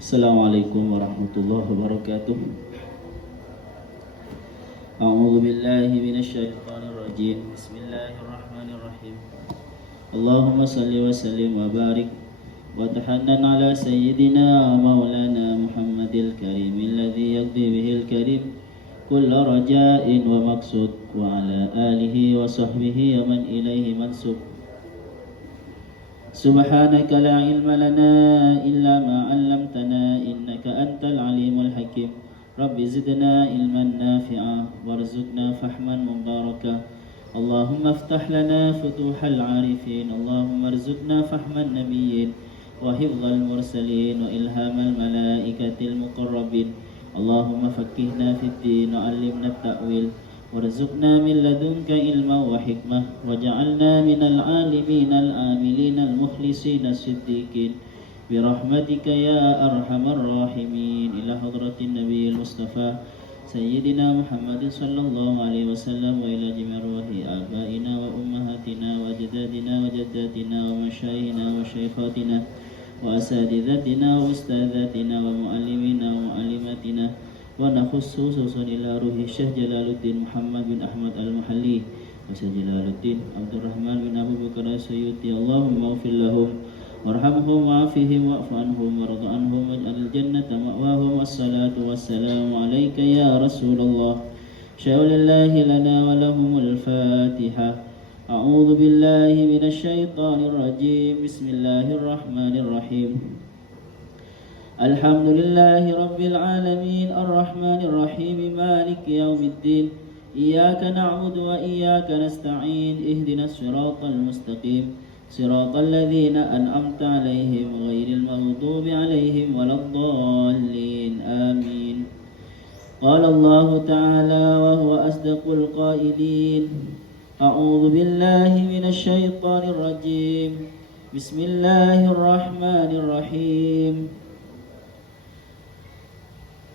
Assalamualaikum warahmatullahi wabarakatuh. A'udzu billahi minasyaitonir rajim. Bismillahirrahmanirrahim. Allahumma shalli wa sallim wa barik wa tahannan ala sayyidina maulana Muhammadil karim alladhi yaqdi bihil karim kull raja'in wa maqsud wa ala alihi wa sahbihi wa man ilaihi mansub. Subhanaka la ilma lana illa ma 'allamtana innaka antal alimul hakim. Rabbi zidna ilman nafi'a warzuqna fahman mubaraka. Allahumma iftah lana futuhal 'arifin. Allahumma arzuqna fahman nabiyyin wa hifdzal mursalin wa ilhamal malaikatil muqarrabin. Allahumma faqqihna fid din wa 'allimna at-ta'wil. warzuqna min ladunka ilma wa hikmah waj'alna minal alimin al-amilin al-mukhlisin as-siddiqin birahmatika ya arhamar rahimin ila hadratin nabiyil mustafa sayyidina Muhammadin sallallahu alaihi wasallam wa ila jami' arwahi abaina wa ummahatina wa ajdadina wa jaddatina wa masyayikhina wa syaikhatina wa asatidatina wa ustadzatina wa muallimina wa muallimatina wa nakhussu khususan ila ruhi Syekh Jalaluddin Muhammad bin Ahmad Al-Muhalli wa Syekh Jalaluddin Abdurrahman bin Abu Bakar As-Suyuti. Allahumma ighfir lahum warhamhum wa'afihim wa'fu anhum warḍa anhum waj'al jannata ma'wahum. Wassalatu wassalamu alayka ya Rasulullah syaulillahi lana wa lahumul Fatihah. A'udzu billahi minasy syaithanir rajim. Bismillahirrahmanirrahim. Alhamdulillahi rabbil alamin arrahmanir rahim maliki yaumiddin iyyaka na'budu wa iyyaka nasta'in ihdinas siratal mustaqim siratal ladzina an'amta 'alaihim ghairil maghdubi 'alaihim waladdallin amin. Qala Allah ta'ala wa huwa asdaqul qailin. A'udzu billahi minasy syaithanir rajim. Bismillahirrahmanirrahim.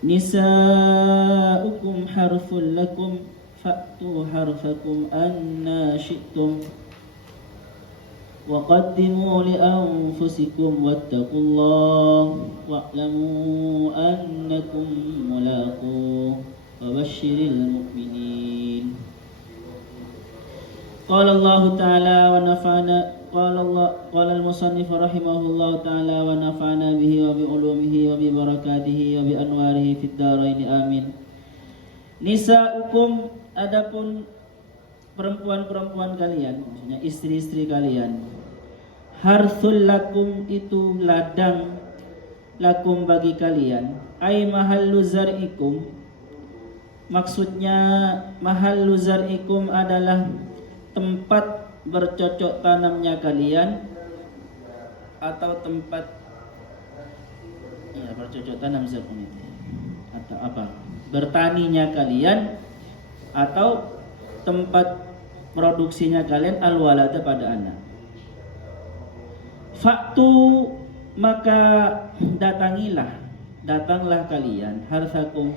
Nisa'ukum harfun lakum fa'tu harfakum anna syi'tum wa qaddimu li anfusikum wattaqullaha wa'lamu annakum mulaquh wa basyiril mu'minin. Qala Allah ta'ala wa nafa'ana qala al-musannif rahimahullah ta'ala wa nafa'ana bihi wa bi ulumihi wa bi barakatihi wa bi anwarihi fid dharain amin. Nisa'ukum, adapun perempuan-perempuan kalian, maksudnya istri-istri kalian, harthul lakum, itu ladang, lakum bagi kalian, ay mahallu zar'ikum, maksudnya mahallu zar'ikum adalah tempat bercocok tanamnya kalian atau tempat bercocok tanam zar'un itu atau apa, bertaninya kalian atau tempat produksinya kalian, al-walada pada anak. Faktu, maka datanglah kalian, harsakum,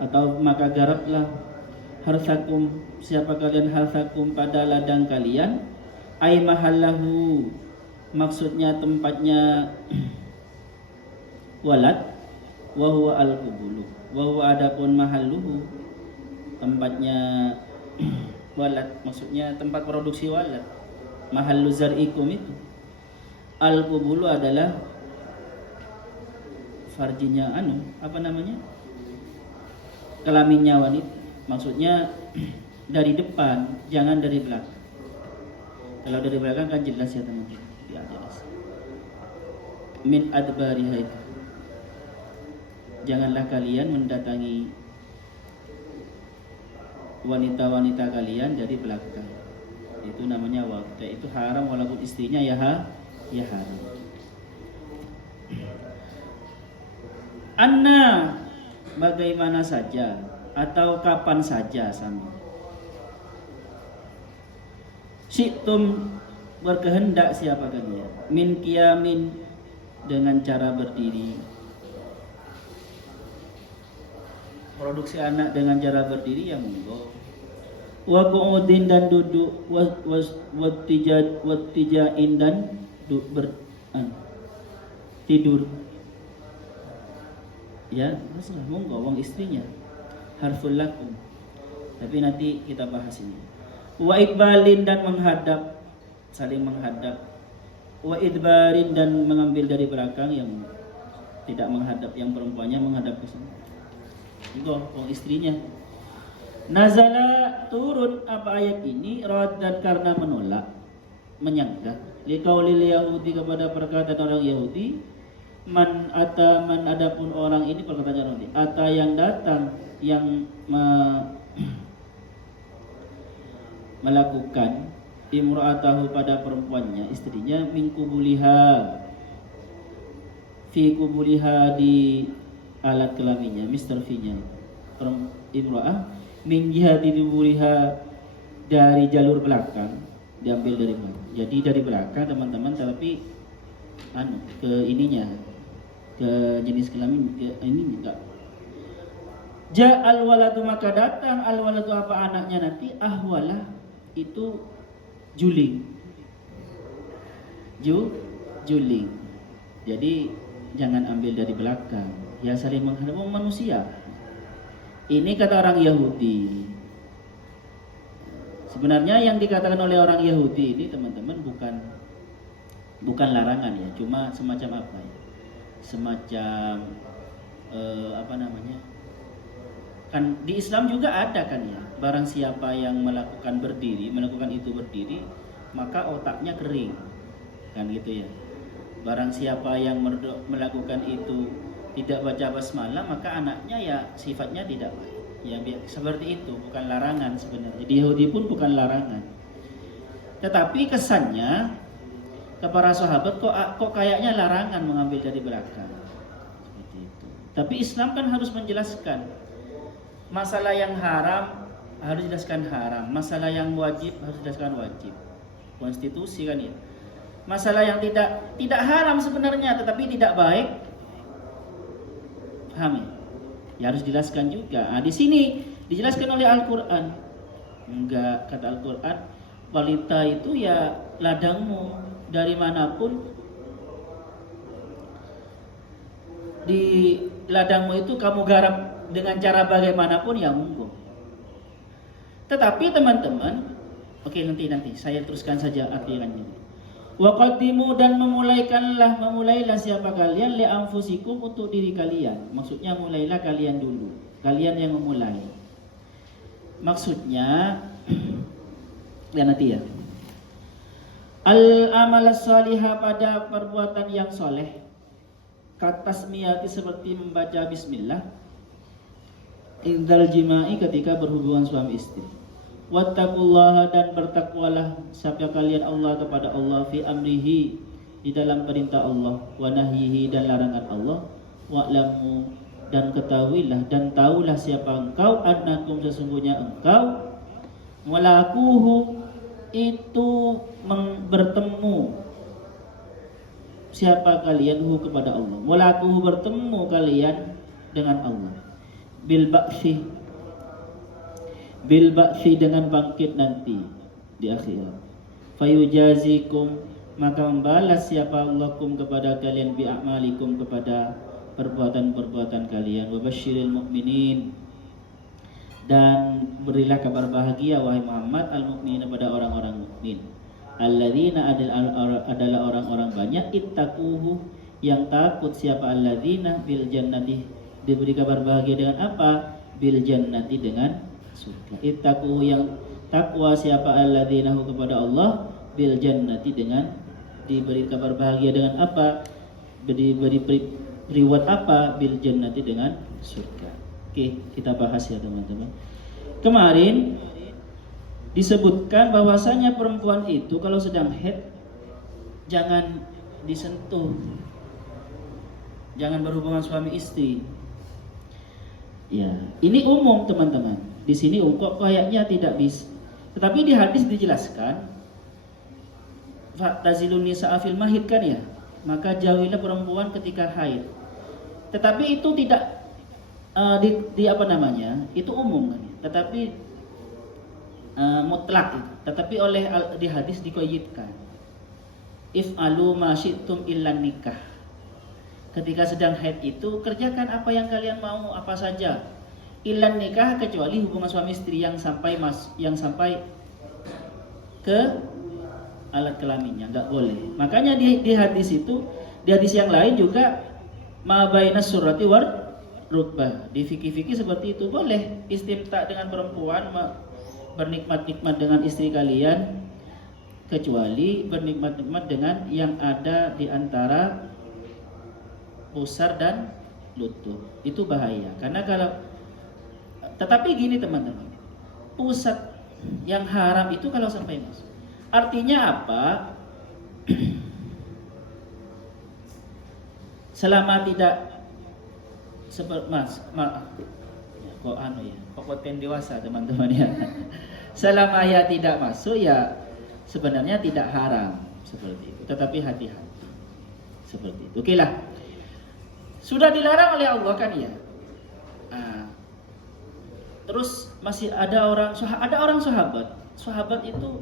atau maka garaplah harsakum, siapa kalian, harsakum pada ladang kalian, ay mahallahu, maksudnya tempatnya walad, wa huwa al-qubulu, wa huwa adapun mahalluhu, tempatnya walad, maksudnya tempat produksi walad, mahallu zar'ikum itu. Al-qubulu adalah farjinya kelaminnya wanita. Maksudnya dari depan, jangan dari belakang. Kalau dari belakang kan jelas ya teman-teman. Ya, jelas. Min adbariha itu. Janganlah kalian mendatangi wanita-wanita kalian dari belakang. Itu namanya waqta. Itu haram walaupun istrinya ya haram. Anna, bagaimana saja atau kapan saja sama. Syi'tum, berkehendak siapa kalian. Min qiyamin, dengan cara berdiri. Produksi anak dengan cara berdiri ya monggo. Wa qu'udin, dan duduk. Wattijain, dan tidur. Ya, terserah monggo wong istrinya. Harful lakum. Tapi nanti kita bahas ini. Wa idbalin dan menghadap, saling menghadap. Wa idbarin dan mengambil dari belakang, yang tidak menghadap, yang perempuannya menghadap ke sana. Juga wong istrinya. Nazala turun apa ayat ini raddan karena menolak, menyanggah. Liqaulil Yahudi kepada perkataan orang Yahudi, man adapun orang ini perkataan orang Yahudi, ata yang datang yang melakukan imra'atahu pada perempuannya, istrinya, min kubuliha fi kubuliha di alat kelaminnya, Mr. V-nya imra'ah, min jihadi duburiha dari jalur belakang, diambil dari belakang. Jadi dari belakang teman-teman, tapi ke ininya, ke jenis kelamin ini enggak. Ja'al waladu, maka datang al waladu apa anaknya nanti, ahwalah itu juling. Juling. Jadi jangan ambil dari belakang, ya saling menghadap manusia. Ini kata orang Yahudi. Sebenarnya yang dikatakan oleh orang Yahudi ini teman-teman bukan larangan ya, cuma semacam apa ya? Semacam apa namanya? Kan di Islam juga ada kan ya, barang siapa yang melakukan itu berdiri, maka otaknya kering. Kan gitu ya. Barang siapa yang melakukan itu tidak baca basmalah, maka anaknya ya sifatnya tidak baik. Ya seperti itu, bukan larangan sebenarnya. Di Yahudi pun bukan larangan. Tetapi kesannya ke para sahabat kok kayaknya larangan mengambil dari belakang. Seperti itu. Tapi Islam kan harus menjelaskan. Masalah yang haram harus dijelaskan haram, masalah yang wajib harus dijelaskan wajib. Konstitusi kan ya. Masalah yang tidak haram sebenarnya tetapi tidak baik, paham ya? Ya harus dijelaskan juga. Di sini dijelaskan oleh Al-Qur'an. Enggak, kata Al-Qur'an, wanita itu ya ladangmu dari manapun. Di ladangmu itu kamu garap dengan cara bagaimanapun ya monggo. Tetapi teman-teman, oke nanti saya teruskan saja artiannya. Wa qaddimu, dan memulailah siapa kalian li anfusikum, untuk diri kalian. Maksudnya mulailah kalian dulu. Kalian yang memulai. Maksudnya ya nanti ya. Al amal salihah, pada perbuatan yang soleh. Katasmiyati, seperti membaca bismillah. Indal jima'i, ketika berhubungan suami istri. Wattaqullaha, dan bertakwalah siapa kalian Allah kepada Allah, fi amrihi, di dalam perintah Allah, wa nahyihi, dan larangan Allah, wa'lamu, dan ketahuilah dan tahulah siapa engkau, annakum, sesungguhnya engkau, melakuhu, itu bertemu siapa kalian hu, kepada Allah, melakuhu, bertemu kalian dengan Allah, bil ba'si, dengan bangkit nanti di akhirat. Fayujazikum, maka membalas siapa Allahkum kepada kalian, bi'amalikum, kepada perbuatan-perbuatan kalian. Wa basyiril mu'minin, dan berilah kabar bahagia wahai Muhammad al-mu'minin, kepada orang-orang mukmin. Alladzina, adalah orang-orang banyak, ittaquhu, yang takut siapa, alladzina bil jannati, diberi kabar bahagia dengan apa? Bil jannati, dengan surga. Ittaqu, yang takwa siapa, alladzina, kepada Allah, bil jannati, dengan diberi kabar bahagia dengan apa? Diberi reward apa? Bil jannati, dengan surga. Oke, kita bahas ya teman-teman. Kemarin disebutkan bahwasanya perempuan itu kalau sedang haid jangan disentuh, jangan berhubungan suami istri. Ya, ini umum teman-teman. Di sini kok kayaknya tidak bisa. Tetapi di hadis dijelaskan, fa'tazilun nisa'a fil mahid kan ya. Maka jauhilah perempuan ketika haid. Tetapi itu tidak di apa namanya? Itu umum kan. Tetapi mutlak itu. Tetapi oleh di hadis dikoyitkan. If'alu ma syi'tum illa nikah. ketika sedang haid itu kerjakan apa yang kalian mau, apa saja. Ilan nikah, kecuali hubungan suami istri yang sampai ke alat kelaminnya, nggak boleh. Makanya di hadis itu, di hadis yang lain juga ma baina surati war rukbah. Di fikih-fikih seperti itu boleh istimta dengan perempuan, bernikmat-nikmat dengan istri kalian, kecuali bernikmat-nikmat dengan yang ada di antara pusar dan lutut. Itu bahaya. Karena tetapi gini teman-teman, pusat yang haram itu kalau sampai masuk, artinya apa? Selama tidak kok konten dewasa teman-teman ya. Selama ya tidak masuk ya sebenarnya tidak haram seperti itu. Tetapi hati-hati seperti itu. Oke lah. Sudah dilarang oleh Allah kan ya. Terus masih ada orang sahabat itu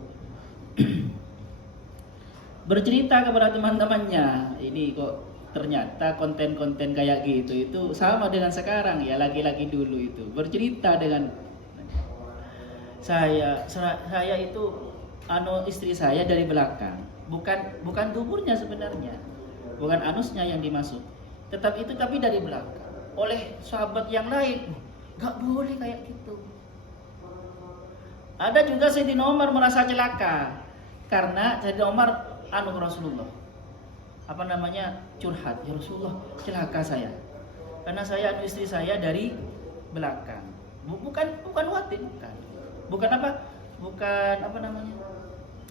bercerita kepada teman-temannya, ini kok ternyata konten-konten kayak gitu itu sama dengan sekarang ya, laki-laki dulu itu bercerita dengan saya itu istri saya dari belakang, bukan duburnya sebenarnya, bukan anusnya yang dimasuk, tapi dari belakang oleh sahabat yang lain. Gak boleh kayak gitu. Ada juga Sayyidina Umar merasa celaka karena Sayyidina Umar Rasulullah curhat, ya Rasulullah, celaka saya karena saya istri saya dari belakang. Bukan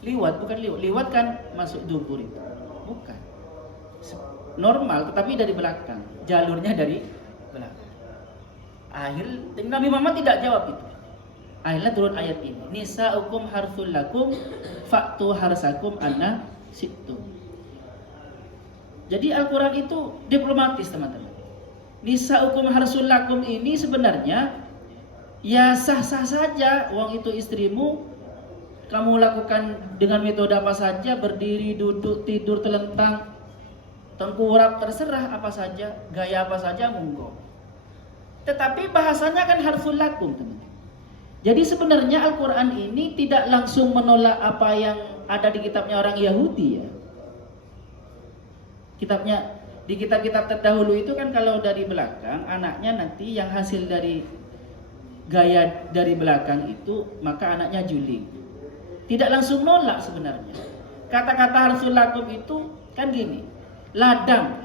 liwat kan masuk dubur itu, bukan normal, tetapi dari belakang, jalurnya dari belakang. Nabi Muhammad tidak jawab itu. Akhirnya turun ayat ini, nisa'ukum harthul lakum fa'tu harsakum anna syi'tum. Jadi Al-Quran itu diplomatis teman-teman. Nisa'ukum harthul lakum ini sebenarnya ya sah-sah saja. Uang itu istrimu, kamu lakukan dengan metode apa saja, berdiri, duduk, tidur, telentang, tengkurap, terserah apa saja, gaya apa saja, monggo. Tetapi bahasanya kan harful lakum, teman-teman. Jadi sebenarnya Al-Quran ini tidak langsung menolak apa yang ada di kitabnya orang Yahudi ya. Di kitab-kitab terdahulu itu kan kalau dari belakang, anaknya nanti yang hasil dari gaya dari belakang itu, maka anaknya juling. Tidak langsung nolak sebenarnya. Kata-kata harful lakum itu kan gini, ladang.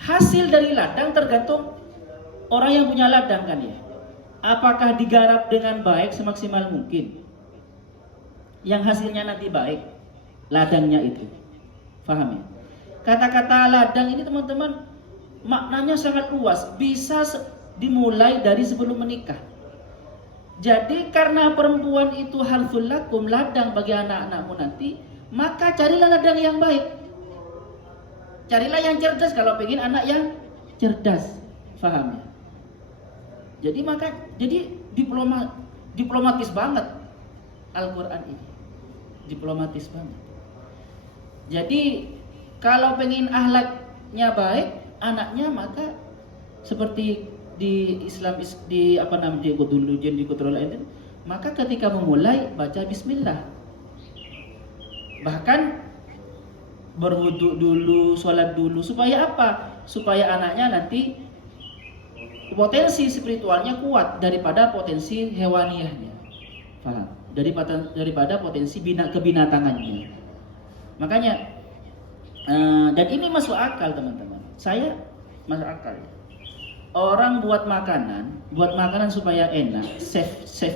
Hasil dari ladang tergantung orang yang punya ladang kan ya. Apakah digarap dengan baik semaksimal mungkin, yang hasilnya nanti baik ladangnya itu. Paham ya? Kata-kata ladang ini teman-teman maknanya sangat luas, bisa dimulai dari sebelum menikah. Jadi karena perempuan itu harful lakum, ladang bagi anak-anakmu nanti, maka carilah ladang yang baik. Carilah yang cerdas kalau pengen anak yang cerdas. Paham ya? Jadi diplomatis banget Al-Quran ini. Diplomatis banget. Jadi kalau pengen akhlaknya baik anaknya, maka seperti di Islam di maka ketika memulai baca bismillah. Bahkan berwudu dulu, sholat dulu, supaya apa? Supaya anaknya nanti potensi spiritualnya kuat daripada potensi hewaniahnya. Paham? Daripada potensi kebinatangannya. Makanya dan ini masuk akal teman-teman. Saya masuk akal. Orang buat makanan supaya enak, chef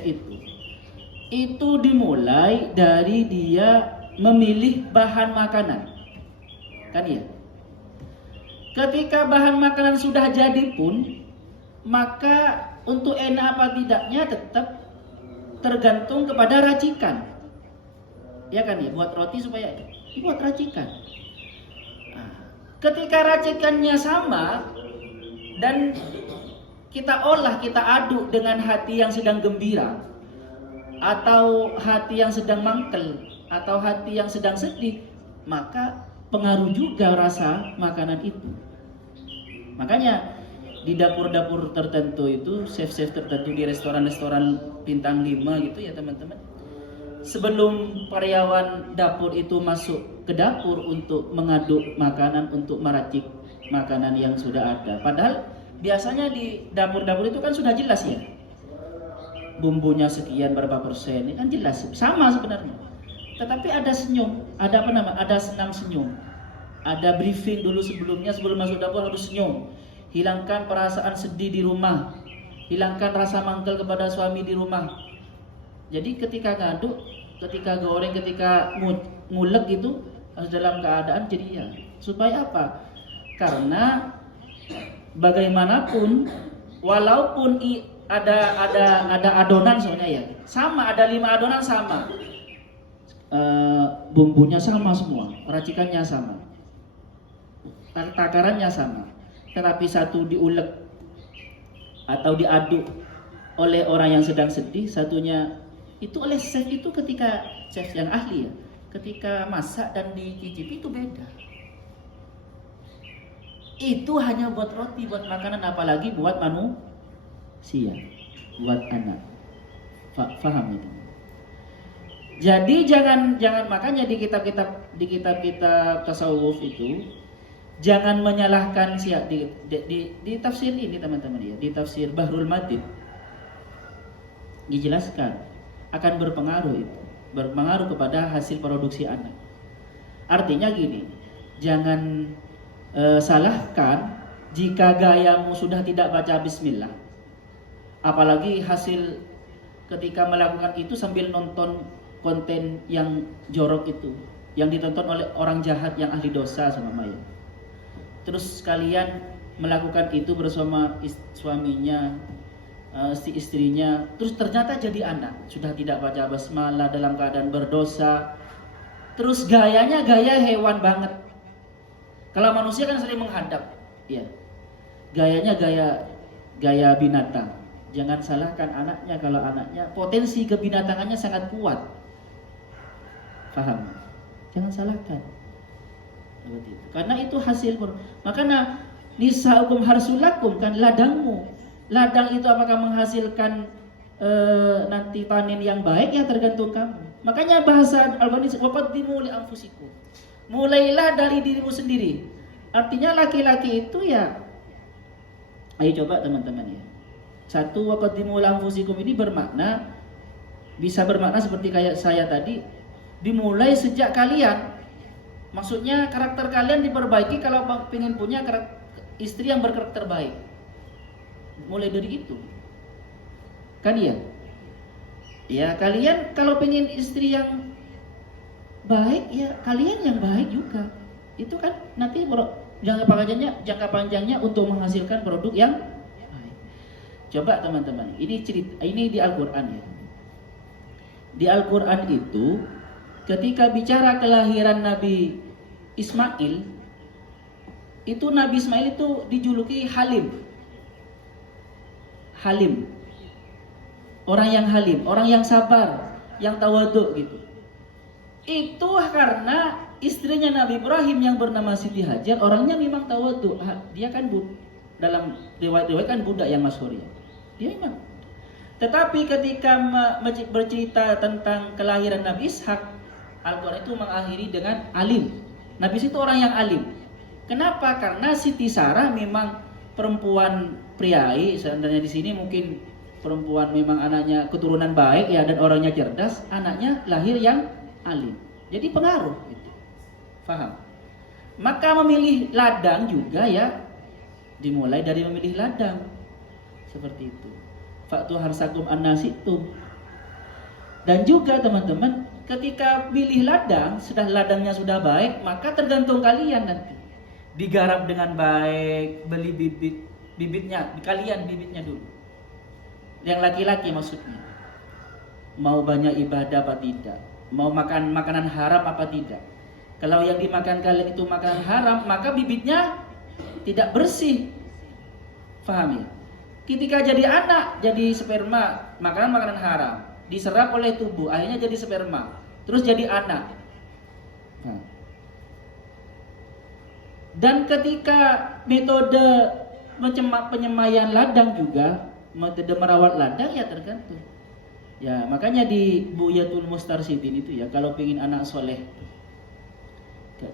itu dimulai dari dia memilih bahan makanan. Kan ya? Ketika bahan makanan sudah jadi pun, maka untuk enak apa tidaknya tetap tergantung kepada racikan. Ya kan ya, buat roti supaya buat racikan. Ketika racikannya sama dan kita olah, kita aduk dengan hati yang sedang gembira, atau hati yang sedang mangkel, atau hati yang sedang sedih, maka pengaruh juga rasa makanan itu. Makanya di dapur-dapur tertentu itu, chef-chef tertentu di restoran-restoran bintang 5 gitu ya teman-teman, sebelum karyawan dapur itu masuk ke dapur untuk mengaduk makanan, untuk meracik makanan yang sudah ada, padahal biasanya di dapur-dapur itu kan sudah jelas ya, bumbunya sekian berapa persen, ini kan jelas, sama sebenarnya. Tetapi ada senyum, ada senam senyum, ada briefing dulu sebelumnya, sebelum masuk dapur harus senyum, hilangkan perasaan sedih di rumah, hilangkan rasa mangkel kepada suami di rumah. Jadi ketika ngaduk, ketika goreng, ketika ngulek itu harus dalam keadaan ceria. Supaya apa? Karena bagaimanapun, walaupun ada adonan soalnya ya, sama, ada 5 adonan sama, bumbunya sama semua, racikannya sama, takarannya sama, tetapi satu diulek atau diaduk oleh orang yang sedang sedih, satunya itu oleh chef itu, ketika chef yang ahli ya, ketika masak dan dicicipi itu beda. Itu hanya buat roti, buat makanan, apalagi buat manusia, buat anak. Faham itu? Jadi jangan makanya di kitab-kitab tasawuf itu jangan menyalahkan di tafsir ini teman-teman ya, di tafsir Bahrul Madid dijelaskan akan berpengaruh kepada hasil produksi anak. Artinya gini, jangan salahkan jika gayamu sudah tidak baca bismillah, apalagi hasil ketika melakukan itu sambil nonton konten yang jorok itu, yang ditonton oleh orang jahat yang ahli dosa sama Maya. Terus kalian melakukan itu bersama suaminya, istrinya, terus ternyata jadi anak sudah tidak baca basmalah, dalam keadaan berdosa, terus gayanya gaya hewan banget. Kalau manusia kan sering menghadap, ya, gayanya gaya binatang. Jangan salahkan anaknya kalau anaknya potensi kebinatangannya sangat kuat. Paham? Jangan salahkan. Karena itu hasil. Makanya nisaukum harsulakum, kan ladangmu. Ladang itu apakah menghasilkan nanti panen yang baik, ya tergantung kamu. Makanya bahasa Al-Qur'an, waqaddimu li anfusikum. Mulailah dari dirimu sendiri. Artinya laki-laki itu ya, ayo coba teman-teman ya. Satu, waqaddimu li anfusikum ini bisa bermakna seperti kayak saya tadi, dimulai sejak kalian. Maksudnya karakter kalian diperbaiki kalau ingin punya istri yang berkarakter baik. Mulai dari itu. Kan ya? Ya, kalian kalau pengen istri yang baik, ya kalian yang baik juga. Itu kan nanti jangka panjangnya untuk menghasilkan produk yang baik. Coba teman-teman, ini di Al-Qur'an ya. Di Al-Qur'an itu ketika bicara kelahiran Nabi Ismail, itu Nabi Ismail itu dijuluki Halim. Halim. Orang yang halim, orang yang sabar, yang tawadhu gitu. Itu karena istrinya Nabi Ibrahim yang bernama Siti Hajar orangnya memang tawadhu. Dia kan dalam riwayat kan budak yang masyhur ya. Dia memang. Tetapi ketika bercerita tentang kelahiran Nabi Ishak, Al-Qur'an itu mengakhiri dengan alim. Nabi Ishak itu orang yang alim. Kenapa? Karena Siti Sarah memang perempuan priai, seandainya di sini mungkin perempuan memang anaknya keturunan baik ya dan orangnya cerdas, anaknya lahir yang alim. Jadi pengaruh gitu. Faham? Maka memilih ladang juga ya dimulai dari memilih ladang. Seperti itu. Fa'tu harsakum annasitum. Dan juga teman-teman, ketika pilih ladang, ladangnya sudah baik, maka tergantung kalian nanti. Digarap dengan baik, beli bibitnya, kalian bibitnya dulu. Yang laki-laki maksudnya. Mau banyak ibadah apa tidak? Mau makan makanan haram apa tidak? Kalau yang dimakan kalian itu makanan haram, maka bibitnya tidak bersih. Faham ya? Ketika jadi anak, jadi sperma, makanan haram, diserap oleh tubuh, akhirnya jadi sperma, terus jadi anak. Nah, Dan ketika metode penyemaian ladang juga, metode merawat ladang ya tergantung. Ya makanya di Buyatul Mustarsyidin itu ya, kalau pengen anak soleh,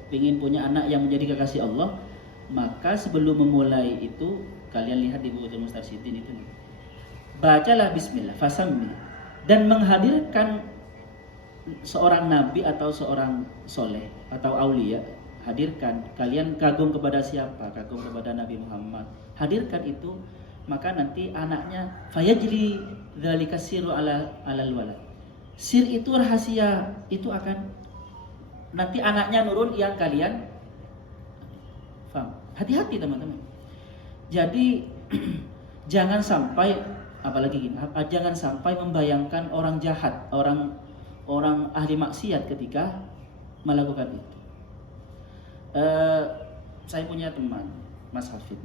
pengen punya anak yang menjadi kekasih Allah, maka sebelum memulai itu kalian lihat di Buyatul Mustarsyidin itu, bacalah Bismillah, fasammi, dan menghadirkan seorang nabi atau seorang soleh atau aulia. Hadirkan, kalian kagum kepada siapa? Kagum kepada Nabi Muhammad. Hadirkan itu, maka nanti anaknya fayajri dzalika sirru alal walad. Sir itu rahasia, itu akan nanti anaknya nurun yang kalian paham. Hati-hati teman-teman. Jadi jangan sampai, apalagi gini, jangan sampai membayangkan orang jahat, orang ahli maksiat ketika melakukan itu. Saya punya teman, Mas Hafid.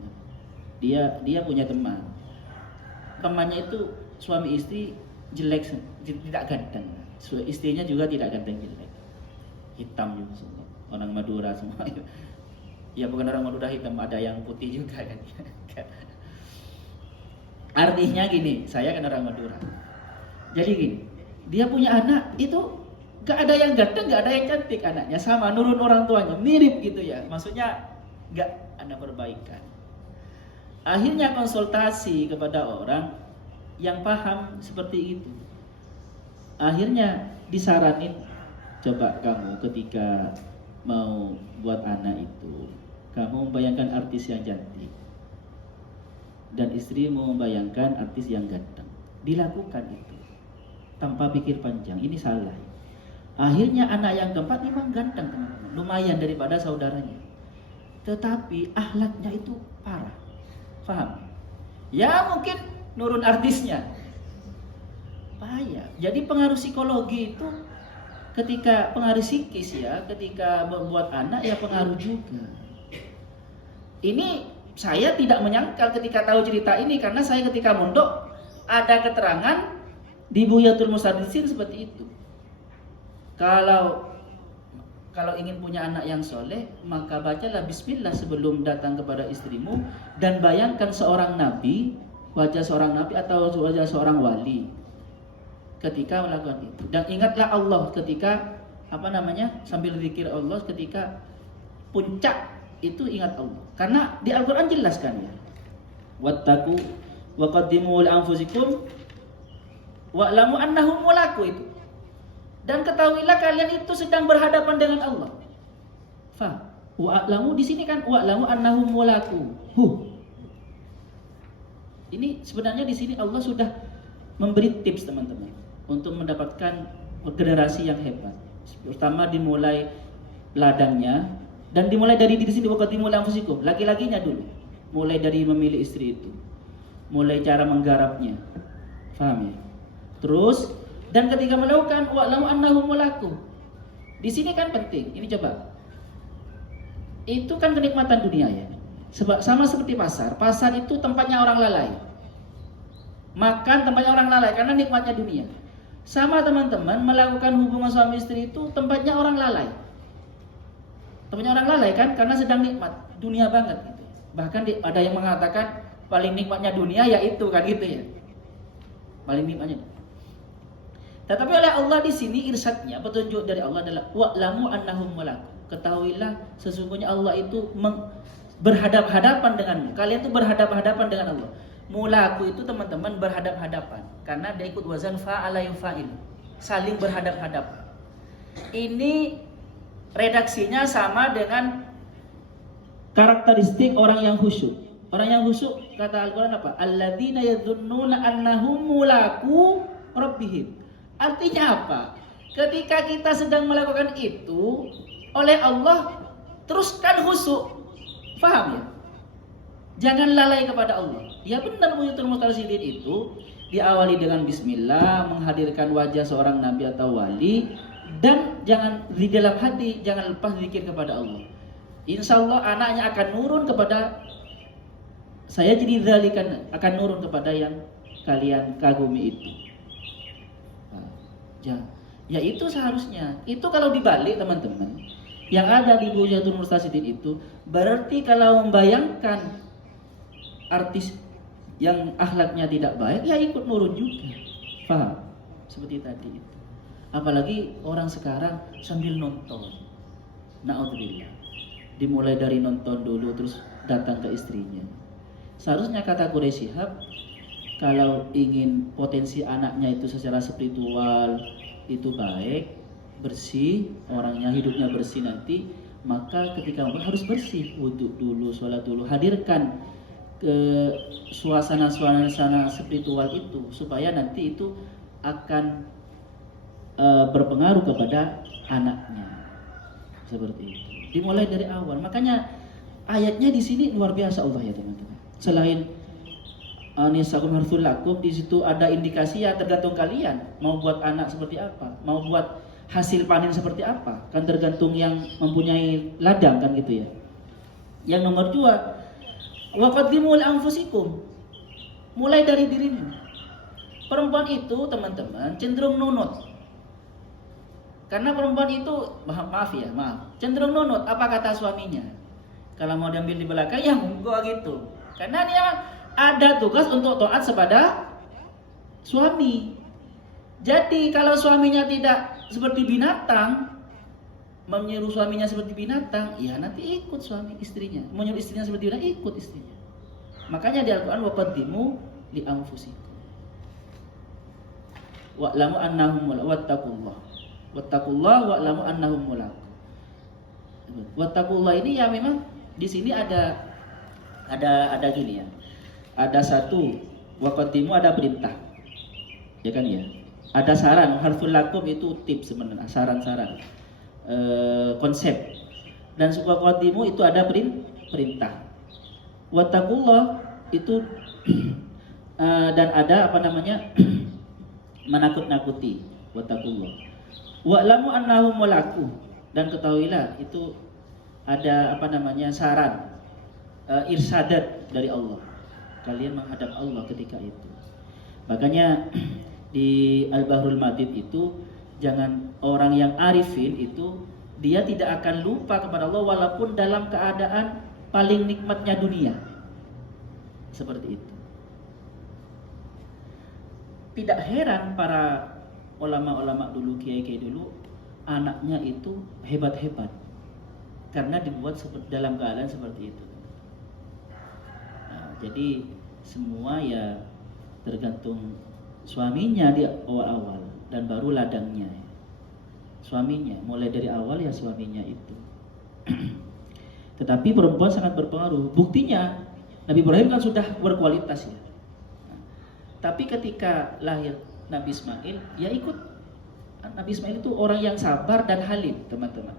Dia punya teman. Temannya itu suami istri jelek, tidak ganteng. Istrinya juga tidak ganteng, jelek. Hitam juga semua. Orang Madura semua. Ya bukan orang Madura hitam, ada yang putih juga kan. Artinya gini, saya kan orang Madura. Jadi gini, dia punya anak itu gak ada yang ganteng, gak ada yang cantik anaknya, sama nurun orang tuanya, mirip gitu ya. Maksudnya gak ada perbaikan. Akhirnya konsultasi kepada orang yang paham seperti itu. Akhirnya disaranin, coba kamu ketika mau buat anak itu, kamu membayangkan artis yang cantik dan istrimu membayangkan artis yang ganteng. Dilakukan itu tanpa pikir panjang. Ini salah. Akhirnya anak yang keempat memang ganteng teman-teman, lumayan daripada saudaranya. Tetapi akhlaknya itu parah. Paham? Ya mungkin nurun artisnya. Bahaya. Jadi pengaruh psikologi itu ketika pengaruh psikis ya, ketika membuat anak ya pengaruh juga. Ini saya tidak menyangkal ketika tahu cerita ini, karena saya ketika mondok ada keterangan di Buyatul Mustarsyidin seperti itu. Kalau ingin punya anak yang soleh, maka bacalah Bismillah sebelum datang kepada istrimu, dan bayangkan seorang nabi, wajah seorang nabi atau wajah seorang wali ketika melakukan itu. Dan ingatlah Allah ketika sambil zikir Allah, ketika puncak itu ingat Allah. Karena di Al-Quran jelaskan ya, wattaqu wa qaddimu li anfusikum wa'lamu annahu mulaku itu. Dan ketahuilah kalian itu sedang berhadapan dengan Allah. Faham? Wa'lamu di sini kan wa'lamu annahu mulaku. Ini sebenarnya di sini Allah sudah memberi tips teman-teman untuk mendapatkan generasi yang hebat. Pertama dimulai ladangnya, dan dimulai dari diri sendiri, waqaddimu li anfusikum. Laki-lakinya dulu. Mulai dari memilih istri itu. Mulai cara menggarapnya. Faham ya? Terus dan ketika melakukan wa'lamu annahu mulaku. Di sini kan penting. Ini coba. Itu kan kenikmatan dunia ya. Sebab sama seperti pasar. Pasar itu tempatnya orang lalai. Makan tempatnya orang lalai karena nikmatnya dunia. Sama teman-teman, melakukan hubungan suami istri itu tempatnya orang lalai. Tempatnya orang lalai kan karena sedang nikmat dunia banget gitu. Bahkan ada yang mengatakan paling nikmatnya dunia yaitu kan gitu ya. Paling nikmatnya. Tetapi oleh Allah di sini irsyadnya, petunjuk dari Allah adalah wa'lamu annahum mulaku. Ketahuilah sesungguhnya Allah itu berhadap-hadapan denganmu. Kalian itu berhadap-hadapan dengan Allah. Mulaku itu teman-teman berhadap-hadapan karena dia ikut wazan fa'ala yufa'il. Saling berhadap-hadapan. Ini redaksinya sama dengan karakteristik orang yang khusyuk. Orang yang khusyuk kata Al-Quran apa? Alladzina yadhunnuna annahum mulaku rabbihim. Artinya apa? Ketika kita sedang melakukan itu oleh Allah, teruskan khusyuk. Paham ya? Jangan lalai kepada Allah. Ya benar, Buyatul Mustarsyidin itu diawali dengan bismillah, menghadirkan wajah seorang nabi atau wali, dan jangan di dalam hati jangan lepas zikir kepada Allah. Insya Allah anaknya akan nurun kepada saya, jadi dzalikan akan nurun kepada yang kalian kagumi itu. Ya itu seharusnya. Itu kalau dibalik teman-teman, yang ada di Bujatul Murtasidin itu, berarti kalau membayangkan artis yang akhlaknya tidak baik, ya ikut nurun juga. Paham? Seperti tadi itu. Apalagi orang sekarang sambil nonton. Na'udzubillah. Dimulai dari nonton dulu terus datang ke istrinya. Seharusnya kata Quraisy Shihab, kalau ingin potensi anaknya itu secara spiritual itu baik, bersih, orangnya hidupnya bersih nanti, maka ketika harus bersih, wudhu dulu, sholat dulu, hadirkan ke suasana spiritual itu supaya nanti itu akan berpengaruh kepada anaknya. Seperti itu. Dimulai dari awal. Makanya ayatnya di sini luar biasa Allah ya teman-teman. Selain nisakum harthul lakum, di situ ada indikasi ya tergantung kalian mau buat anak seperti apa, mau buat hasil panen seperti apa, kan tergantung yang mempunyai ladang kan gitu ya. Yang nomor 2, wa qaddimu li anfusikum, mulai dari dirimu. Perempuan itu teman-teman cenderung nunut, karena perempuan itu maaf, cenderung nunut apa kata suaminya. Kalau mau diambil di belakang ya monggo gitu, karena dia ada tugas untuk taat kepada suami. Jadi kalau suaminya tidak seperti binatang, menyuruh suaminya seperti binatang, ya nanti ikut suami istrinya. Menyuruh istrinya seperti binatang, ikut istrinya. Makanya di Al-Quran waqaddimu li anfusikum wa'lamu annahum wattaqullah. Wattaqullah wa'lamu annahum mulaq. Wattaqullah ini ya memang di sini ada gini ya. Ada satu waqaddimu, ada perintah. Ya kan ya? Ada saran, harful lakum itu tips sebenarnya, saran-saran. Konsep. Dan waqaddimu itu ada perintah. Wattaqullah itu dan ada menakut-nakuti. Wattaqullah. Wa'lamu annahum mulaqu, dan ketahuilah itu ada saran, irsadat dari Allah. Kalian menghadap Allah ketika itu. Makanya di Al-Bahrul Madid itu, jangan orang yang arifin itu dia tidak akan lupa kepada Allah walaupun dalam keadaan paling nikmatnya dunia. Seperti itu. Tidak heran para ulama-ulama dulu, kiai-kiai dulu, anaknya itu hebat-hebat karena dibuat dalam keadaan seperti itu. Nah, jadi semua ya tergantung suaminya di awal-awal dan baru ladangnya. Suaminya, mulai dari awal ya suaminya itu. Tetapi perempuan sangat berpengaruh. Buktinya Nabi Ibrahim kan sudah berkualitas ya. Tapi ketika lahir Nabi Ismail, ya ikut. Nabi Ismail itu orang yang sabar dan halim, teman-teman.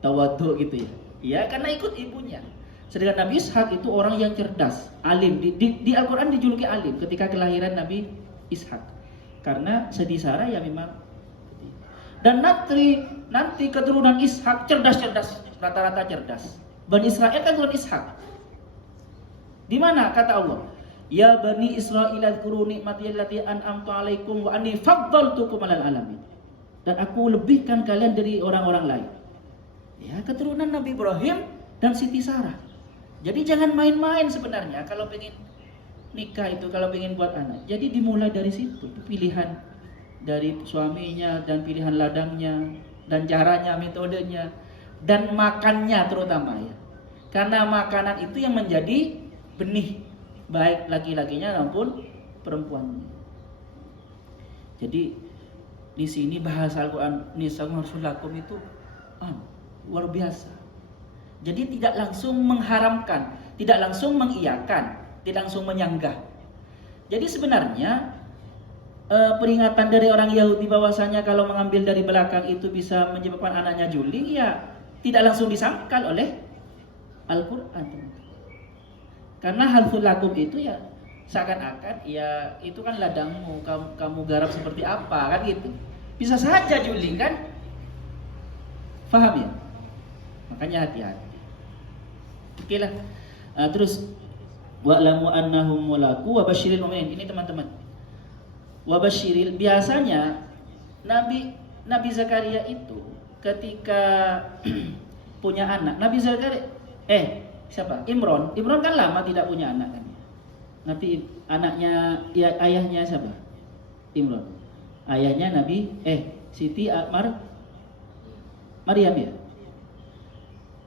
Tawadhu gitu ya. Ya karena ikut ibunya. Sedangkan Nabi Ishak itu orang yang cerdas, alim. Di Al-Quran dijuluki alim ketika kelahiran Nabi Ishak. Karena sedih Sarah ya memang. Dan nanti keturunan Ishak cerdas-cerdas, rata-rata cerdas. Bani Israel kan keturunan Ishak. Di mana kata Allah? Ya Bani Israil adhkuru ni'mati allati an'amtu 'alaikum wa anni faddaltukum 'alal alamin. Dan aku lebihkan kalian dari orang-orang lain. Ya, keturunan Nabi Ibrahim dan Siti Sarah. Jadi jangan main-main sebenarnya kalau pengen nikah itu, kalau pengen buat anak. Jadi dimulai dari situ, pilihan dari suaminya dan pilihan ladangnya dan caranya, metodenya dan makannya terutama ya. Karena makanan itu yang menjadi benih baik laki-lakinya maupun perempuannya. Jadi di sini bahasa Al-Quran nisakum harthul lakum itu luar biasa. Jadi tidak langsung mengharamkan, tidak langsung mengiyakan, tidak langsung menyanggah. Jadi sebenarnya peringatan dari orang Yahudi bahwasanya kalau mengambil dari belakang itu bisa menyebabkan anaknya juli, ya tidak langsung disangkal oleh Al-Quran. Karena harthul lakum itu ya seakan-akan ya itu kan ladangmu, kamu garap seperti apa kan gitu. Bisa saja juli kan? Faham ya? Makanya hati-hati. Oke lah. Terus wa'lamu annahum mulaqu wa basyiril mu'minin. Ini teman-teman. Wa basyiril, biasanya Nabi Zakaria itu ketika punya anak. Nabi Zakaria siapa? Imron kan lama tidak punya anak kan. Nanti anaknya ayahnya siapa? Imron. Ayahnya Nabi Siti Maryam ya.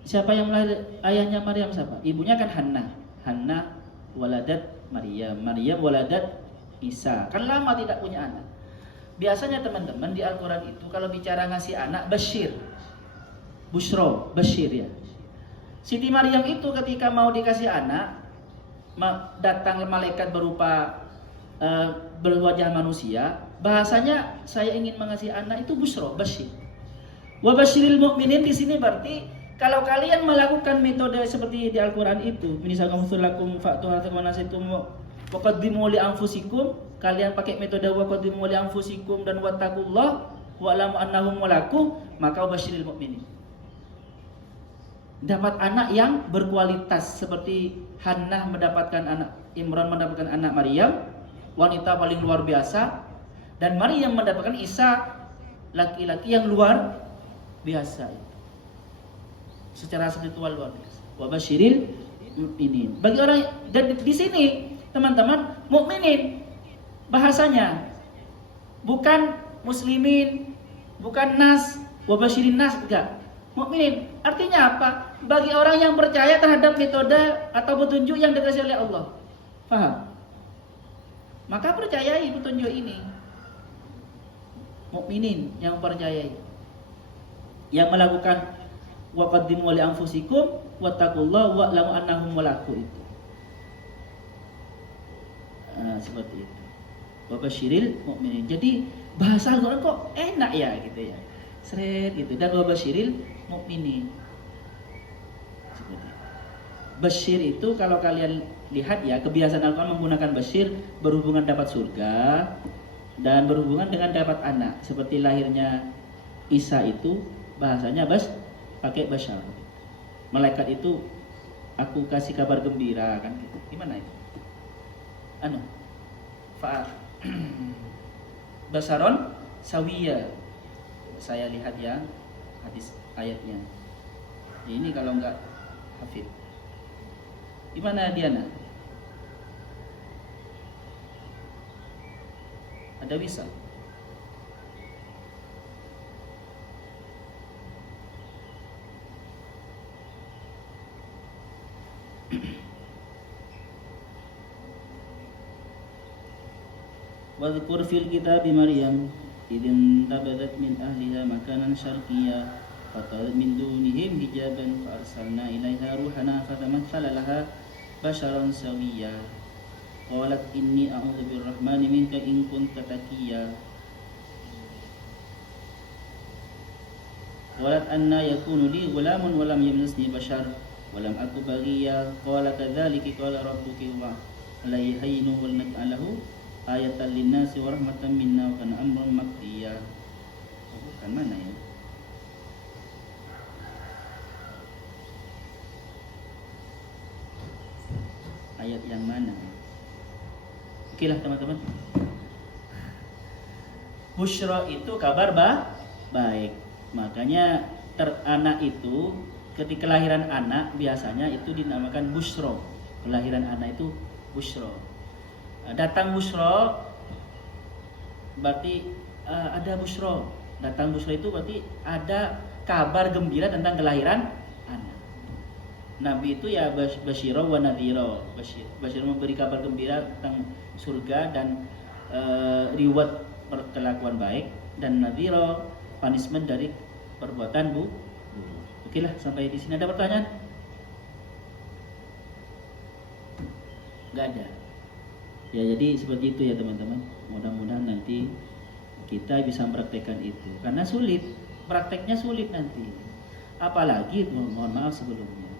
Siapa yang melahirkan ayahnya Maryam siapa? Ibunya kan Hannah waladat Maryam waladat Isa. Kan lama tidak punya anak. Biasanya teman-teman di Al-Quran itu kalau bicara ngasih anak Busyro ya. Siti Maryam itu ketika mau dikasih anak, datang malaikat berupa berwajah manusia. Bahasanya saya ingin mengasih anak itu busyro, basyir. Wa basyiril mu'minin di sini berarti kalau kalian melakukan metode seperti di Al-Quran itu, misalkan lakum fa'tuha manasitum wa qaddimu li anfusikum, kalian pakai metode wa qaddimu li anfusikum dan wattaqullah wa alam annahum mulaku, maka basyiril mu'minin. Dapat anak yang berkualitas seperti Hannah mendapatkan anak, Imran mendapatkan anak Maryam, wanita paling luar biasa, dan Maryam mendapatkan Isa, laki-laki yang luar biasa. Secara spiritual luar biasa. Wa basyiril mu'minin. Bagi orang dan di sini teman-teman, mukminin bahasanya bukan muslimin, bukan nas, wa basyirin nas, enggak. Mukminin artinya apa? Bagi orang yang percaya terhadap metode atau petunjuk yang dikasih oleh Allah. Paham? Maka percayai petunjuk ini. Mukminin yang percayai, yang melakukan wa qaddimu li anfusikum wattaqullaha wa'lamu annahum mulaku itu. Seperti itu. Wa basyiril mu'minin. Jadi bahasa Al-Qur'an kok enak ya gitu ya. Seret gitu. Dan wa basyiril mu'minin. Basyir itu kalau kalian lihat ya, kebiasaan Al-Quran menggunakan basyir berhubungan dapat surga dan berhubungan dengan dapat anak. Seperti lahirnya Isa itu bahasanya pakai basyar. Malaikat itu aku kasih kabar gembira kan gitu. Gimana itu? Basaron sawiya. Saya lihat ya hadis ayatnya. Ini kalau enggak hafid. Gimana Diana? Ada bisa? Wadhkur fil kitabi Maryam idin tabadat min ahliha makanan syarqiyya faqalat min dunihim hijaban fa arsalna ilaiha ruhana fatamatsala laha basharan sawiyya qalat inni a'udzu birrahmani minka in kunta taqiyya qalat anna yakunu li ghulamun wa lam yamsasni bashar wa lam aku baghiya qala kadzalika qala rabbuki wa alayhi hayyun wa naj'alahu ayatan linnasi wa rahmatan minna wa kana amrun maqdiya. Bukan mana ya? Ayat yang mana? Oke lah teman-teman. Busyra itu kabar baik. Makanya anak itu ketika kelahiran anak biasanya itu dinamakan busyra. Kelahiran anak itu busyra. Datang busyra berarti ada busyra. Datang busyra itu berarti ada kabar gembira tentang kelahiran anak. Nabi itu ya basyira wa nadhira. Basyir memberi kabar gembira tentang surga dan reward perkelakuan baik, dan nadhira punishment dari perbuatan buruk. Oke lah, sampai di sini ada pertanyaan? Enggak ada. Ya jadi seperti itu ya teman-teman. Mudah-mudahan nanti kita bisa mempraktekkan itu. Karena sulit, prakteknya sulit nanti. Apalagi mohon maaf sebelumnya.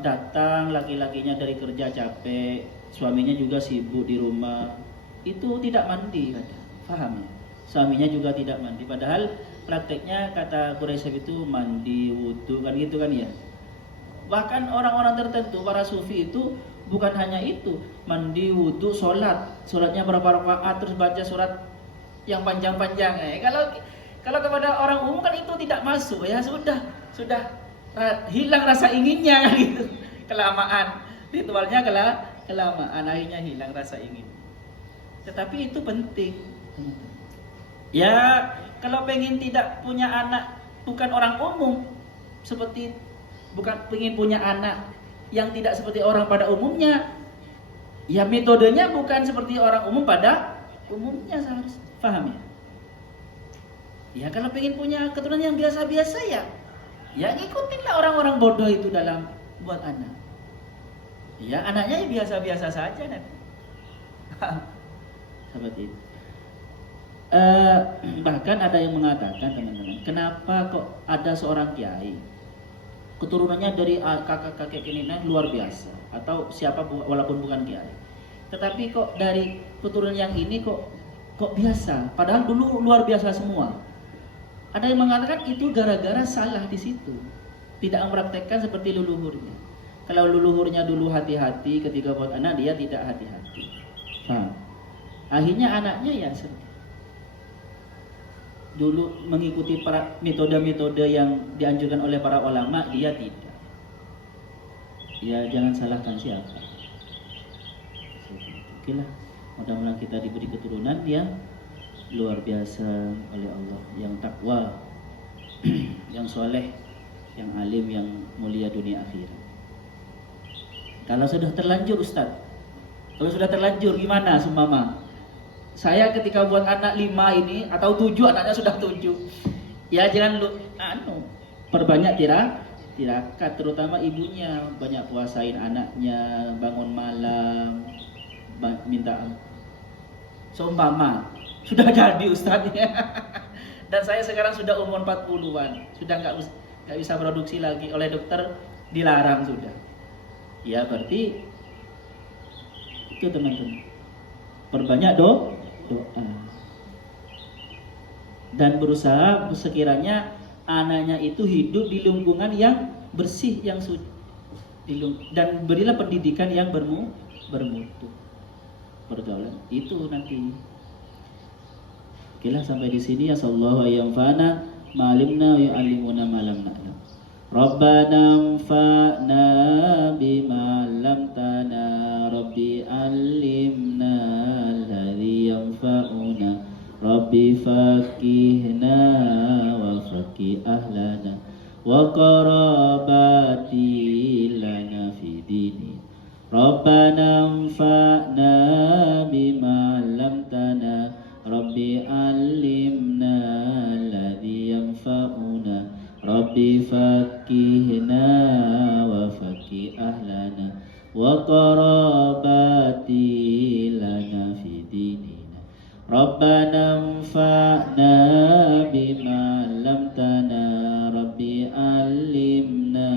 Datang laki-lakinya dari kerja capek, suaminya juga sibuk di rumah, itu tidak mandi kadang. Paham ya? Suaminya juga tidak mandi. Padahal prakteknya kata Quraisy itu mandi, wudu kan gitu kan ya. Bahkan orang-orang tertentu para sufi itu bukan hanya itu, mandi, wudu, sholatnya berapa rakaat terus baca surat yang panjang-panjang. Kalau Kalau kepada orang umum kan itu tidak masuk, ya sudah hilang rasa inginnya kan gitu. Kelamaan ritualnya kelamaan akhirnya hilang rasa ingin. Tetapi itu penting. Ya, kalau pengen tidak punya anak bukan orang umum, seperti bukan pengen punya anak yang tidak seperti orang pada umumnya, ya metodenya bukan seperti orang umum pada umumnya, harus paham ya. Ya kalau pengen punya keturunan yang biasa-biasa ya ngikutinlah orang-orang bodoh itu dalam buat anak. Ya anaknya ya biasa-biasa saja nanti. Seperti itu. Bahkan ada yang mengatakan, teman-teman, kenapa kok ada seorang kiai keturunannya dari kakak-kakek nenek luar biasa, atau siapa walaupun bukan kiai, tetapi kok dari keturunan yang ini kok biasa, padahal dulu luar biasa semua. Ada yang mengatakan itu gara-gara salah di situ, tidak mempraktekkan seperti leluhurnya. Kalau leluhurnya dulu hati-hati ketika buat anak, dia tidak hati-hati. Akhirnya anaknya ya dulu mengikuti para metode-metode yang dianjurkan oleh para ulama, dia tidak. Ya jangan salahkan siapa. Oke lah, mudah-mudahan kita diberi keturunan yang luar biasa oleh Allah, yang takwa, yang soleh, yang alim, yang mulia dunia akhirat. Kalau sudah terlanjur Ustaz, kalau sudah terlanjur gimana sumama? Saya ketika buat anak 5 ini atau 7, anaknya sudah 7. Ya jangan perbanyak tirakat, terutama ibunya banyak puasain anaknya, bangun malam, minta seumpama sudah jadi ustadznya. Dan saya sekarang sudah umur 40-an, sudah nggak bisa produksi lagi, oleh dokter dilarang sudah. Ya berarti itu teman-teman, perbanyak doa dan berusaha sekiranya anaknya itu hidup di lingkungan yang bersih, yang suci, dan berilah pendidikan yang bermutu, pergaulan itu nanti. Oke lah, sampai di sini ya. Sallallahu alaihi fana ma'alimna wa yu'allimuna ma lam na'lam. Rabbana anfa'na bima 'allamtana, Rabbi 'allimna alladhi yanfa'una, Rabbi faqihna wa faqih ahlana wa qarabati lana fi dini. Rabbana anfa'na bima 'allamtana, Rabbi 'allimna alladhi yanfa'una, Rabbi faqihna wa faqih ahlana wa qarabati lana fi dinina. Rabbana anfa'na bima 'allamtana, Rabbi 'allimna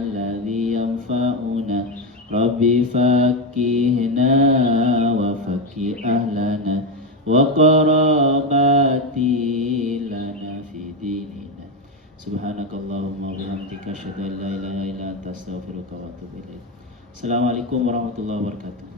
alladhi yanfa'una, Rabbi faqihna wa faqih ahlana wa qarabati lana fi dinina. Subhanakallahumma wa bihamdika asyhadu an la ilaha illa anta astaghfiruka wa atubu ilaik. Assalamualaikum warahmatullahi wabarakatuh.